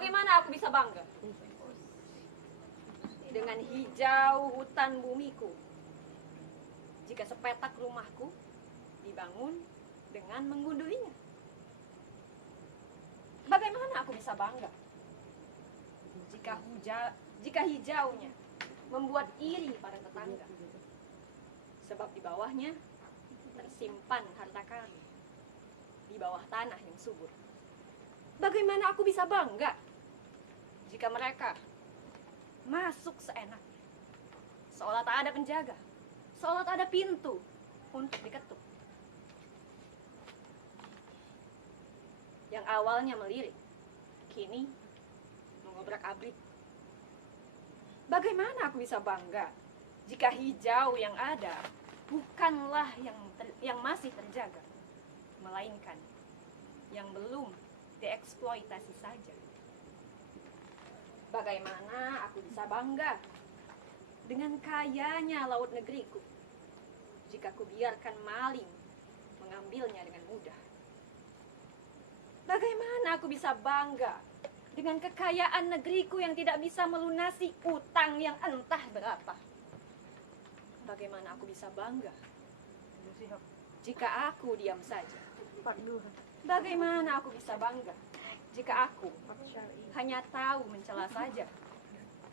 Bagaimana aku bisa bangga dengan hijau hutan bumiku jika sepetak rumahku dibangun dengan menggundulinya? Bagaimana aku bisa bangga jika hijaunya membuat iri pada tetangga, sebab di bawahnya tersimpan harta kami di bawah tanah yang subur? Bagaimana aku bisa bangga jika mereka masuk seenaknya, seolah tak ada penjaga, seolah tak ada pintu untuk diketuk? Yang awalnya melirik, kini mengobrak-abrik. Bagaimana aku bisa bangga jika hijau yang ada bukanlah yang masih terjaga, melainkan yang belum dieksploitasi saja? Bagaimana aku bisa bangga dengan kayanya laut negeriku jika kubiarkan maling mengambilnya dengan mudah? Bagaimana aku bisa bangga dengan kekayaan negeriku yang tidak bisa melunasi utang yang entah berapa? Bagaimana aku bisa bangga jika aku diam saja? Bagaimana aku bisa bangga jika aku hanya tahu mencela saja?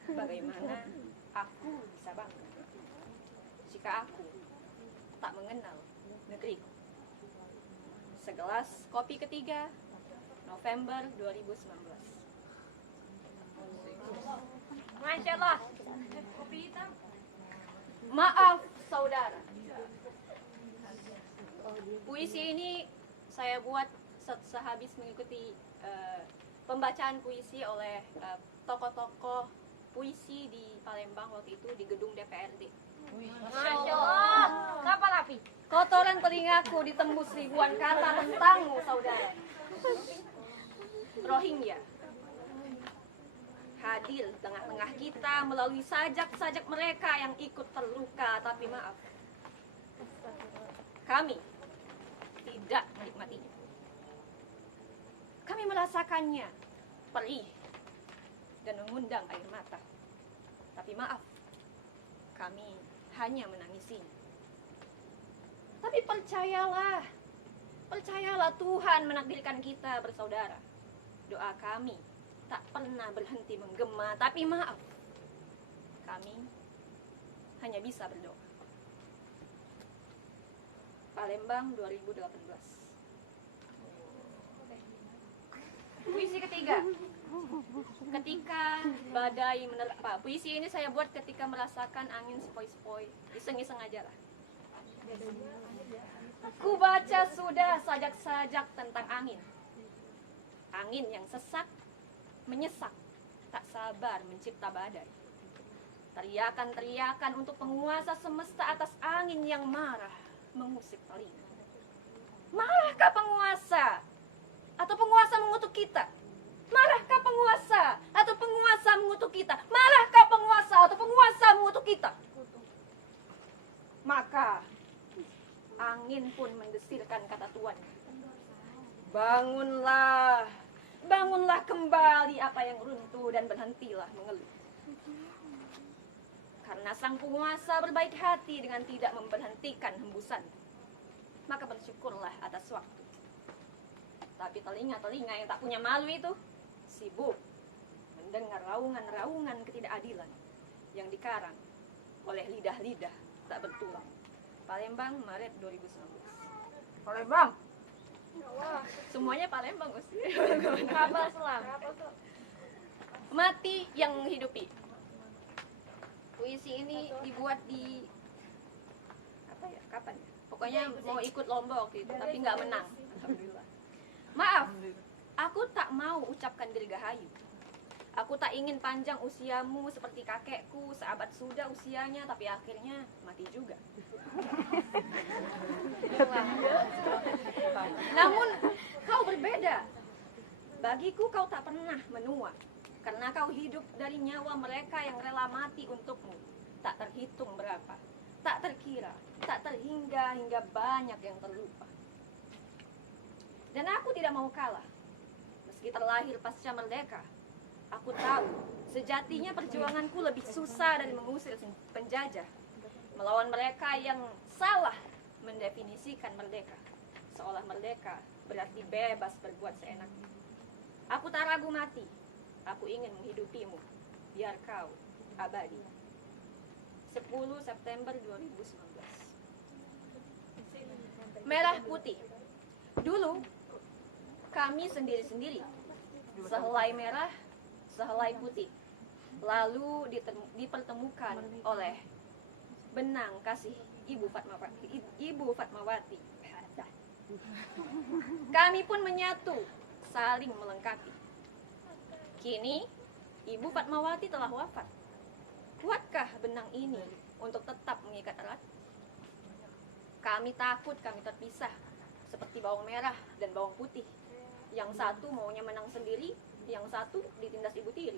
Bagaimana aku bisa bangga jika aku tak mengenal negeriku? Segelas kopi ketiga, November 2019. Masya Allah, kopi hitam. Maaf saudara, puisi ini saya buat sehabis mengikuti pembacaan puisi oleh tokoh-tokoh puisi di Palembang waktu itu di gedung DPRD. Masya Allah, kapal api. Kotoran telingaku ditembus ribuan kata tentangmu saudara. Rohingya hadir di tengah-tengah kita melalui sajak-sajak mereka yang ikut terluka, tapi maaf, kami tidak menikmatinya. Kami merasakannya perih dan mengundang air mata, tapi maaf, kami hanya menangisinya. Tapi percayalah Tuhan menakdirkan kita bersaudara. Doa kami tak pernah berhenti menggema, tapi maaf, kami hanya bisa berdoa. Palembang 2018. Puisi ketiga. Ketika badai menerpa. Puisi ini saya buat ketika merasakan angin sepoi-sepoi. Iseng-iseng aja lah. Ku baca sudah sajak-sajak tentang angin. Angin yang sesak, menyesak, tak sabar mencipta badai. Teriakan-teriakan untuk penguasa semesta atas angin yang marah mengusik telinga. Marahkah penguasa? Atau penguasa mengutuk kita? Marahkah penguasa? Atau penguasa mengutuk kita? Marahkah penguasa? Atau penguasa mengutuk kita? Maka angin pun mendesirkan kata tuannya. Bangunlah, bangunlah kembali apa yang runtuh dan berhentilah mengeluh. Karena sang penguasa berbaik hati dengan tidak memberhentikan hembusan, maka bersyukurlah atas waktu. Tapi telinga-telinga yang tak punya malu itu sibuk mendengar raungan-raungan ketidakadilan yang dikarang oleh lidah-lidah tak bertulang. Palembang, Maret 2019. Palembang. Semuanya Palembang, Usti. Kapal selam. Mati yang menghidupi. Puisi ini dibuat di kapan ya? Pokoknya mau ikut lomba waktu itu, tapi nggak menang. Alhamdulillah. Maaf, aku tak mau ucapkan dirgahayu. Aku tak ingin panjang usiamu seperti kakekku, seabad sudah usianya, tapi akhirnya mati juga. Namun kau berbeda. Bagiku kau tak pernah menua, karena kau hidup dari nyawa mereka yang rela mati untukmu. Tak terhitung berapa, tak terkira, tak terhingga hingga banyak yang terlupa. Dan aku tidak mau kalah. Meski terlahir pasca merdeka, Aku tahu, sejatinya perjuanganku lebih susah dari mengusir penjajah. Melawan mereka yang salah mendefinisikan merdeka. Seolah merdeka berarti bebas berbuat seenaknya. Aku tak ragu mati. Aku ingin menghidupimu, biar kau abadi. 10 September 2019. Merah putih. Dulu kami sendiri-sendiri. Sehelai merah, sehelai putih. Lalu dipertemukan oleh benang kasih Ibu Fatmawati. Kami pun menyatu, saling melengkapi. Kini Ibu Fatmawati telah wafat. Kuatkah benang ini untuk tetap mengikat erat? Kami takut kami terpisah, seperti bawang merah dan bawang putih. Yang satu maunya menang sendiri, yang satu ditindas ibu tiri.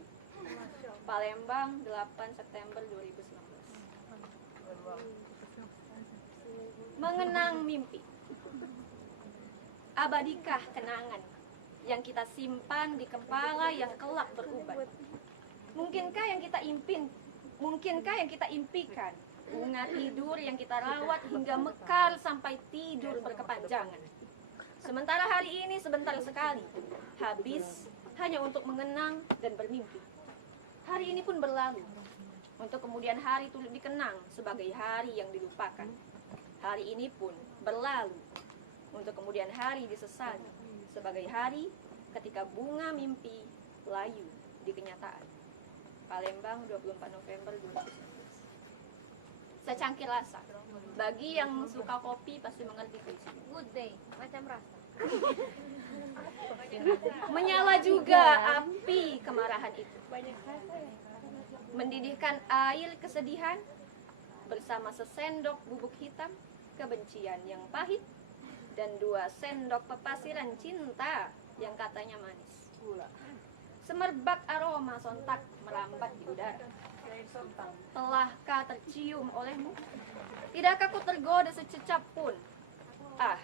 Palembang, 8 September 2019. Mengenang mimpi. Abadikah kenangan yang kita simpan di kepala yang kelak beruban? Mungkinkah yang kita impikan? Bunga tidur yang kita rawat hingga mekar sampai tidur berkepanjangan. Sementara hari ini sebentar sekali, habis hanya untuk mengenang dan bermimpi. Hari ini pun berlalu, untuk kemudian hari turut dikenang sebagai hari yang dilupakan. Hari ini pun berlalu, untuk kemudian hari disesali sebagai hari ketika bunga mimpi layu di kenyataan. Palembang, 24 November 2019. Secangkir rasa. Bagi yang suka kopi pasti mengerti puisi. Good day, macam rasa. Menyala juga api kemarahan itu. Mendidihkan air kesedihan bersama sesendok bubuk hitam kebencian yang pahit dan 2 sendok pepasiran cinta yang katanya manis. Semerbak aroma sontak merambat di udara. Telahkah tercium olehmu? Tidakkah ku tergoda sececap pun? Ah,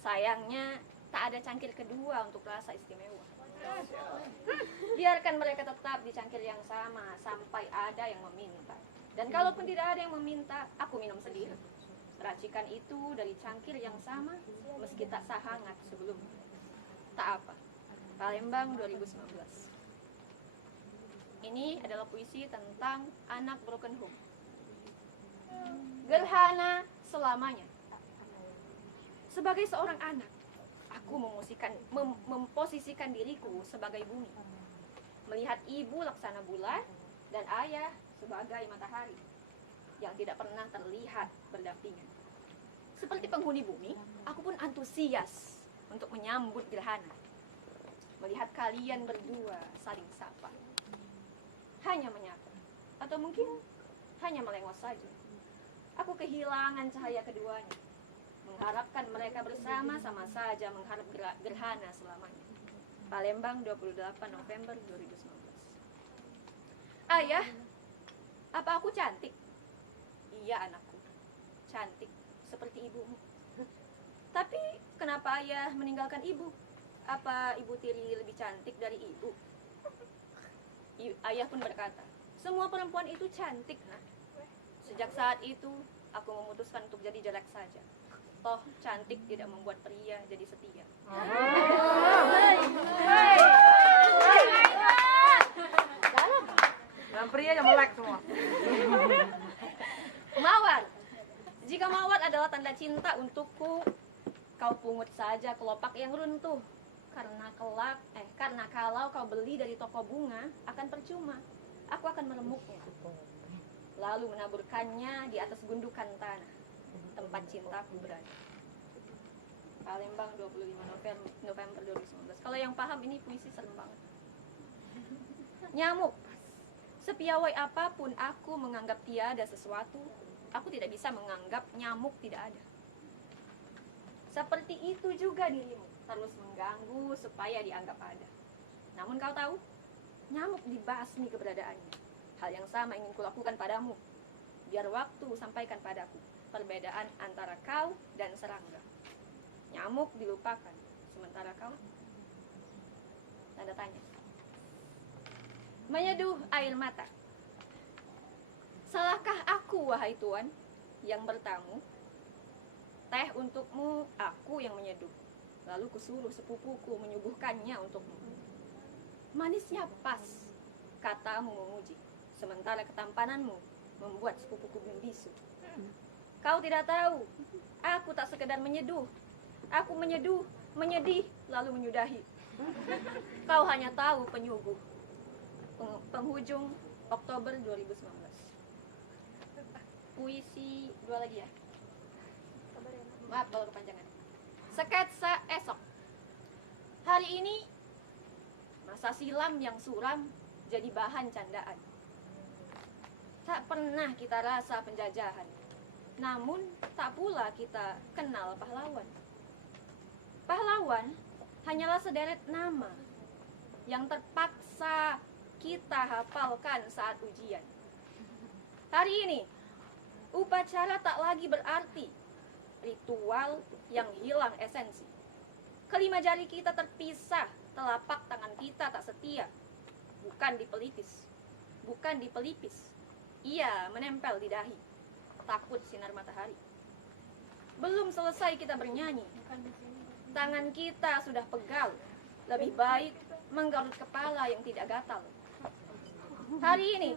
sayangnya tak ada cangkir kedua untuk rasa istimewa. Biarkan mereka tetap di cangkir yang sama sampai ada yang meminta. Dan kalaupun tidak ada yang meminta, aku minum sendiri. Racikan itu dari cangkir yang sama meski tak sehangat sebelumnya. Tak apa. Palembang 2019. Ini adalah puisi tentang anak broken home. Gerhana selamanya. Sebagai seorang anak, aku memposisikan diriku sebagai bumi. Melihat ibu laksana bulan dan ayah sebagai matahari yang tidak pernah terlihat berdampingan. Seperti penghuni bumi, aku pun antusias untuk menyambut gerhana. Melihat kalian berdua saling sapa. Hanya menyapa, atau mungkin hanya melengos saja. Aku kehilangan cahaya keduanya. Mengharapkan mereka bersama sama saja mengharap gerhana selamanya. Palembang, 28 November 2019. Ayah, apa aku cantik? Iya anakku, cantik seperti ibumu. Tapi kenapa ayah meninggalkan ibu? Apa ibu tiri lebih cantik dari ibu? Ayah pun berkata, semua perempuan itu cantik, nak. Sejak saat itu, aku memutuskan untuk jadi jelek saja. Toh, cantik tidak membuat pria jadi setia. Dan pria yang melek semua. Mawar. Jika mawar adalah tanda cinta untukku, kau pungut saja kelopak yang runtuh. Karena kalau kau beli dari toko bunga akan percuma. Aku akan meremuknya, lalu menaburkannya di atas gundukan tanah tempat cintaku berada. Palembang, 25 November 2019. Kalau yang paham ini puisi serem banget. Nyamuk. Sepiawai apapun aku menganggap tiada sesuatu, aku tidak bisa menganggap nyamuk tidak ada. Seperti itu juga dirimu, terus mengganggu supaya dianggap ada. Namun kau tahu, nyamuk dibasmi keberadaannya. Hal yang sama ingin kulakukan padamu. Biar waktu sampaikan padaku perbedaan antara kau dan serangga. Nyamuk dilupakan, sementara kau tanda tanya. menyeduh air mata. Salahkah aku, wahai tuan, yang bertamu? Teh untukmu, aku yang menyeduh. Lalu kusuruh sepupuku menyuguhkannya untukmu. Manisnya pas, katamu memuji, sementara ketampananmu membuat sepupuku membisu. Kau tidak tahu, aku tak sekedar menyeduh. Aku menyeduh, menyedih, lalu menyudahi. Kau hanya tahu penyuguh. Penghujung Oktober 2019. Puisi dua lagi ya. Maaf kalau kepanjangan. Sketsa esok. Hari ini masa silam yang suram jadi bahan candaan. Tak pernah kita rasa penjajahan, namun tak pula kita kenal pahlawan. Pahlawan hanyalah sederet nama yang terpaksa kita hafalkan saat ujian. Hari ini, upacara tak lagi berarti, ritual yang hilang esensi. Kelima jari kita terpisah, telapak tangan kita tak setia. Bukan dipelipis, bukan dipelipis. Ia menempel di dahi, takut sinar matahari. Belum selesai kita bernyanyi, tangan kita sudah pegal. Lebih baik menggarut kepala yang tidak gatal. Hari ini,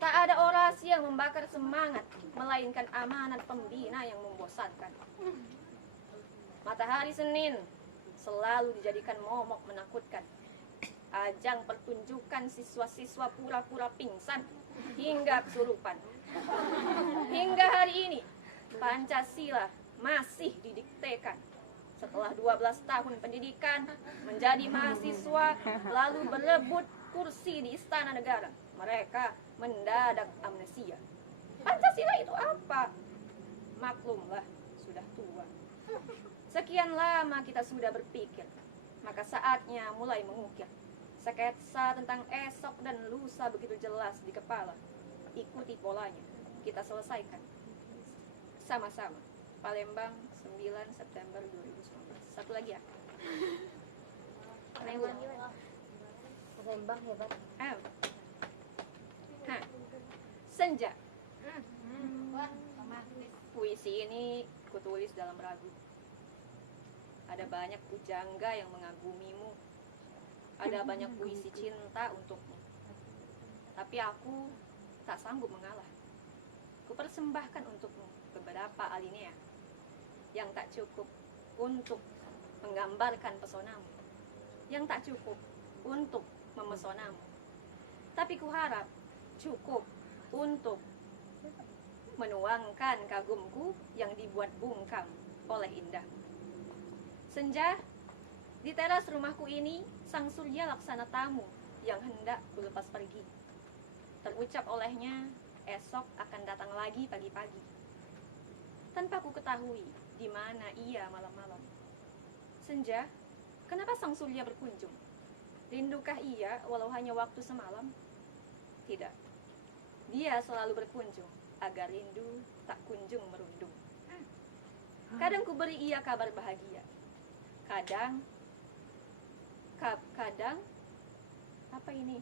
tak ada orasi yang membakar semangat, melainkan amanat pembina yang membosankan. Matahari Senin selalu dijadikan momok menakutkan. Ajang pertunjukan siswa-siswa pura-pura pingsan hingga kesurupan. Hingga hari ini, Pancasila masih didiktekan. Setelah 12 tahun pendidikan, menjadi mahasiswa, lalu berebut kursi di Istana Negara. Mereka mendadak amnesia. Pancasila itu apa? Maklumlah, sudah tua. Sekian lama kita sudah berpikir, maka saatnya mulai mengukir. Sketsa tentang esok dan lusa begitu jelas di kepala. Ikuti polanya, kita selesaikan. Sama-sama. Palembang, 9 September 2019. Satu lagi ya. Palembang hebat. Senja. Puisi ini kutulis dalam ragu. Ada banyak pujangga yang mengagumimu. Ada banyak puisi cinta untukmu. Tapi aku tak sanggup mengalah. Kupersembahkan untukmu beberapa alinea yang tak cukup untuk menggambarkan pesonamu, yang tak cukup untuk memesonamu, tapi kuharap cukup untuk menuangkan kagumku yang dibuat bungkam oleh indahmu. Senja, di teras rumahku ini, sang surya laksana tamu yang hendak kulepas pergi. Terucap olehnya, esok akan datang lagi pagi-pagi. Tanpa ku ketahui di mana ia malam-malam. Senja, kenapa sang surya berkunjung? Rindukah ia walau hanya waktu semalam? Tidak. Dia selalu berkunjung agar rindu tak kunjung merundung. Kadang ku beri ia kabar bahagia. Kadang apa ini?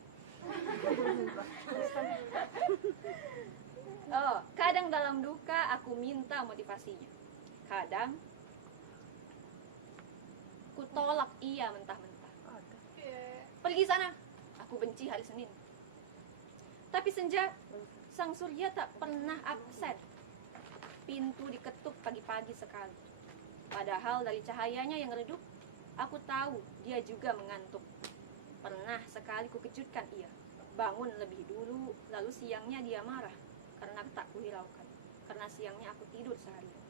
Kadang dalam duka aku minta motivasinya. Kadang ku tolak ia mentah-mentah. Pergi sana, aku benci hari Senin. Tapi senja, sang surya tak pernah absen. Pintu diketuk pagi-pagi sekali. Padahal dari cahayanya yang redup, aku tahu dia juga mengantuk. Pernah sekali kukejutkan ia. Bangun lebih dulu, lalu siangnya dia marah karena tak kuhiraukan. Karena siangnya aku tidur seharian.